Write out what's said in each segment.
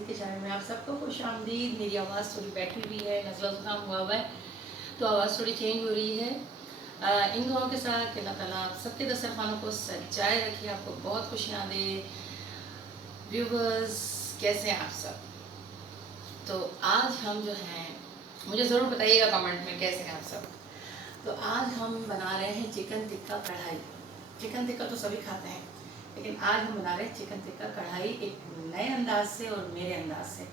नज़ीर के चैनल में आप सबको खुश आमदीद। मेरी आवाज़ थोड़ी बैठी हुई है, नज़ला ज़ुकाम हुआ हुआ है तो आवाज़ थोड़ी चेंज हो रही है। इन दुआओं के साथ अल्लाह ताला आप सबके दस्तरखानों को सजाए रखिए, आपको बहुत खुशियाँ दे। व्यूवर्स कैसे हैं आप सब? तो आज हम जो हैं, मुझे ज़रूर बताइएगा कमेंट में कैसे हैं आप सब। तो आज हम बना रहे हैं चिकन टिक्का कढ़ाई। चिकन टिक्का तो सभी खाते हैं, लेकिन आज हम बना रहे हैं चिकन टिक्का कढ़ाई एक नए अंदाज से और मेरे अंदाज से।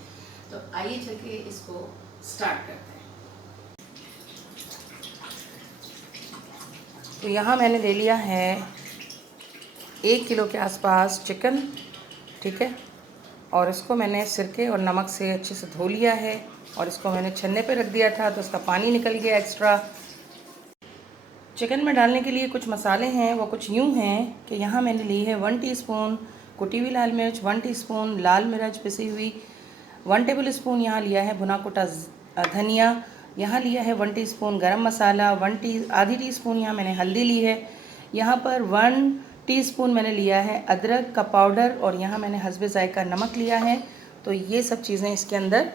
तो आइए चल के इसको स्टार्ट करते हैं। तो यहाँ मैंने ले लिया है 1 किलो के आसपास चिकन, ठीक है। और इसको मैंने सिरके और नमक से अच्छे से धो लिया है और इसको मैंने छन्ने पे रख दिया था तो उसका पानी निकल गया एक्स्ट्रा। चिकन में डालने के लिए कुछ मसाले हैं, वो कुछ यूँ हैं कि यहाँ मैंने ली है 1 टीस्पून कुटी हुई लाल मिर्च, 1 टीस्पून लाल मिर्च पिसी हुई, 1 टेबल स्पून यहाँ लिया है भुना कुटा धनिया, यहाँ लिया है 1 टीस्पून गरम मसाला, आधी टीस्पून यहाँ मैंने हल्दी ली है, यहाँ पर 1 टीस्पून मैंने लिया है अदरक का पाउडर और यहाँ मैंने हस्बे ज़ायका नमक लिया है। तो ये सब चीज़ें इसके अंदर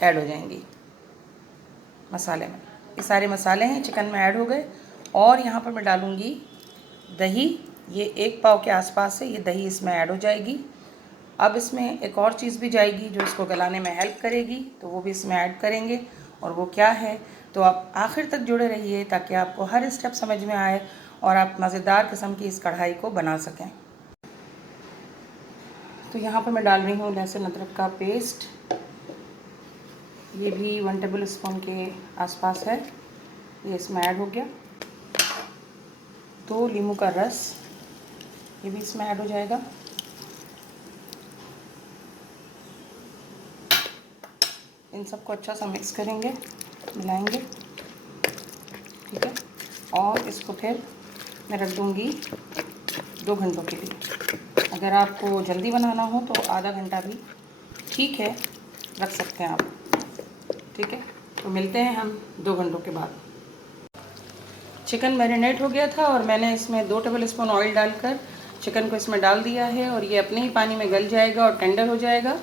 ऐड हो जाएंगी मसाले में। ये सारे मसाले हैं चिकन में ऐड हो गए। और यहाँ पर मैं डालूँगी दही, ये 1 पाव के आसपास है, ये दही इसमें ऐड हो जाएगी। अब इसमें एक और चीज़ भी जाएगी जो इसको गलाने में हेल्प करेगी, तो वो भी इसमें ऐड करेंगे। और वो क्या है, तो आप आखिर तक जुड़े रहिए ताकि आपको हर स्टेप समझ में आए और आप मज़ेदार किस्म की इस कढ़ाई को बना सकें। तो यहाँ पर मैं डाल रही हूँ लहसुन अदरक का पेस्ट, ये भी 1 टेबल स्पून के आसपास है, ये इसमें ऐड हो गया। 2 नींबू का रस, ये भी इसमें ऐड हो जाएगा। इन सबको अच्छा सा मिक्स करेंगे, मिलाएंगे, ठीक है। और इसको फिर मैं रख दूँगी 2 घंटों के लिए। अगर आपको जल्दी बनाना हो तो आधा घंटा भी ठीक है, रख सकते हैं आप, ठीक है। तो मिलते हैं हम 2 घंटों के बाद। चिकन मैरिनेट हो गया था और मैंने इसमें 2 टेबल स्पून ऑयल डालकर चिकन को इसमें डाल दिया है और ये अपने ही पानी में गल जाएगा और टेंडर हो जाएगा।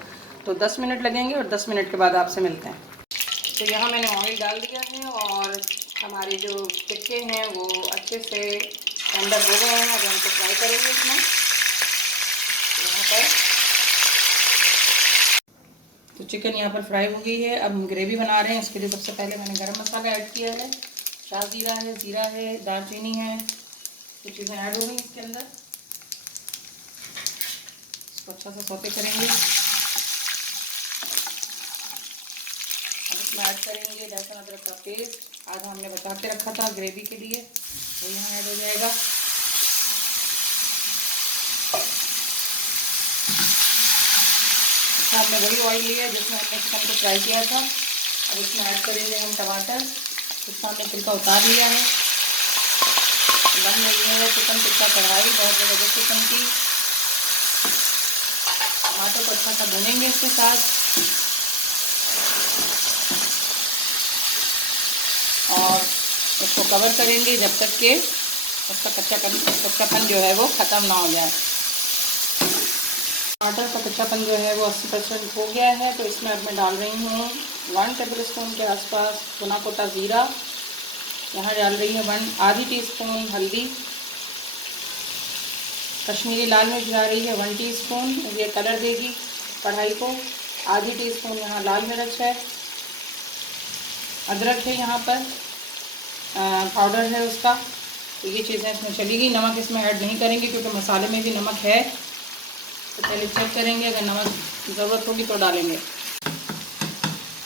तो 10 मिनट लगेंगे और 10 मिनट के बाद आपसे मिलते हैं। तो यहाँ मैंने ऑयल डाल दिया है और हमारे जो टिक्के हैं वो अच्छे से टेंडर हो गए हैं। अब हमको फ्राई करेंगे इसमें। यहाँ पर तो चिकन यहाँ पर फ्राई हो गई है। अब हम ग्रेवी बना रहे हैं। इसके लिए सबसे पहले मैंने गरम मसाला ऐड किया है, शाह ज़ीरा है, ज़ीरा है, दालचीनी है, कुछ चीज़ें ऐड हो गई इसके अंदर। इसको अच्छा से सौते करेंगे। अब इसमें ऐड करेंगे लहसुन अदरक का पेस्ट, आधा हमने बचा के रखा था ग्रेवी के लिए, तो यहाँ ऐड हो जाएगा। अच्छा, हमने वही ऑयल लिया जिसमें हमने चिकन को फ्राई किया था। अब इसमें ऐड करेंगे हम टमाटर, जिसका हमने छिलका उतार लिया है। बन रही है चिकन टिक्का कढ़ाई, बहुत ज़बरदस्त किस्म की। टमाटर को अच्छा सा भूनेंगे इसके साथ और इसको कवर करेंगे जब तक कि उसका कच्चापन जो है वो ख़त्म ना हो जाए। टमाटर का कच्चापन जो है वो 80% हो गया है। तो इसमें अब मैं डाल रही हूँ 1 टेबल स्पून के आसपास भुना कुटा ज़ीरा, यहाँ डाल रही है आधी टीस्पून हल्दी, कश्मीरी लाल मिर्च डाल रही है 1 टीस्पून, ये कलर देगी कढ़ाई को। आधी टीस्पून यहाँ लाल मिर्च है, अदरक है यहाँ पर पाउडर है उसका। तो ये चीज़ें इसमें चलेगी। नमक इसमें ऐड नहीं करेंगे क्योंकि मसाले में भी नमक है, तो पहले चेक करेंगे, अगर नमक की ज़रूरत होगी तो डालेंगे।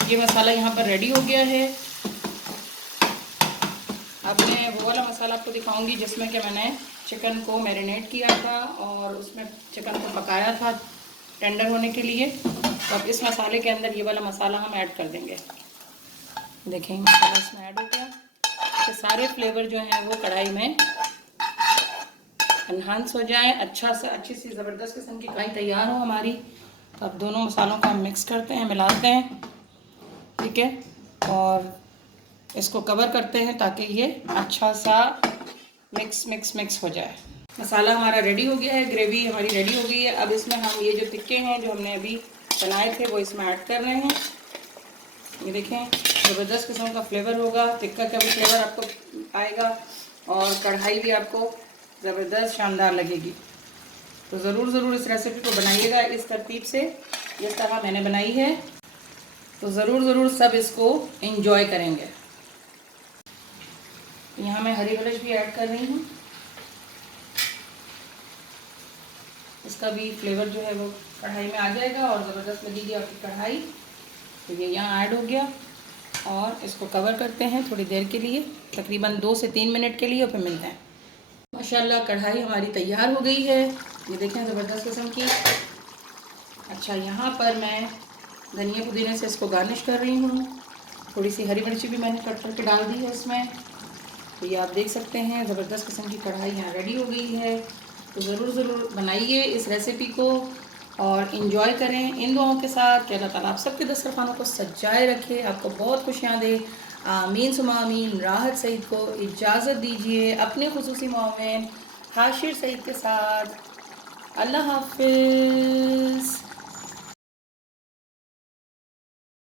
ये मसाला यहाँ पर रेडी हो गया है। अब मैं वो वाला मसाला आपको दिखाऊंगी जिसमें कि मैंने चिकन को मैरिनेट किया था और उसमें चिकन को पकाया था टेंडर होने के लिए। तो अब इस मसाले के अंदर ये वाला मसाला हम ऐड कर देंगे। देखें मसाला इसमें ऐड हो गया। तो सारे फ्लेवर जो हैं वो कढ़ाई में एनहांस हो जाए, अच्छी सी ज़बरदस्त किस्म की कढ़ाई तैयार हो हमारी। तो अब दोनों मसालों को हम मिक्स करते हैं, मिलाते हैं, ठीक है। और इसको कवर करते हैं ताकि ये अच्छा सा मिक्स हो जाए। मसाला हमारा रेडी हो गया है, ग्रेवी हमारी रेडी हो गई है। अब इसमें हम ये जो टिक्के हैं जो हमने अभी बनाए थे वो इसमें ऐड कर रहे हैं। ये देखें, ज़बरदस्त किस्म का फ्लेवर होगा, टिक्का का भी फ्लेवर आपको आएगा और कढ़ाई भी आपको ज़बरदस्त शानदार लगेगी। तो ज़रूर इस रेसिपी को बनाइएगा इस तरतीब से, जिस तरह मैंने बनाई है। तो ज़रूर सब इसको एंजॉय करेंगे। यहाँ मैं हरी मिर्च भी ऐड कर रही हूँ, इसका भी फ्लेवर जो है वो कढ़ाई में आ जाएगा और ज़बरदस्त लगेगी आपकी कढ़ाई। तो ये यहाँ ऐड हो गया और इसको कवर करते हैं थोड़ी देर के लिए, तकरीबन 2 से 3 मिनट के लिए, और फिर मिलते हैं। माशाल्लाह कढ़ाई हमारी तैयार हो गई है, ये देखें ज़बरदस्त किस्म की। अच्छा, यहाँ पर मैं धनिया पुदीने से इसको गार्निश कर रही हूँ। थोड़ी सी हरी मिर्ची भी मैंने कट करके डाल दी है इसमें। तो ये आप देख सकते हैं ज़बरदस्त किस्म की कढ़ाई यहाँ रेडी हो गई है। तो ज़रूर बनाइए इस रेसिपी को और इन्जॉय करें इन दुआओं के साथ कि अल्लाह ताला आप सबके दस्तरखानों को सजाए रखे, आपको बहुत खुशियाँ दे। आमीन सुमा आमीन। राहत सईद को इजाज़त दीजिए अपने खुसूसी मोमेन हाशिर सईद के साथ। अल्लाह हाफिज़।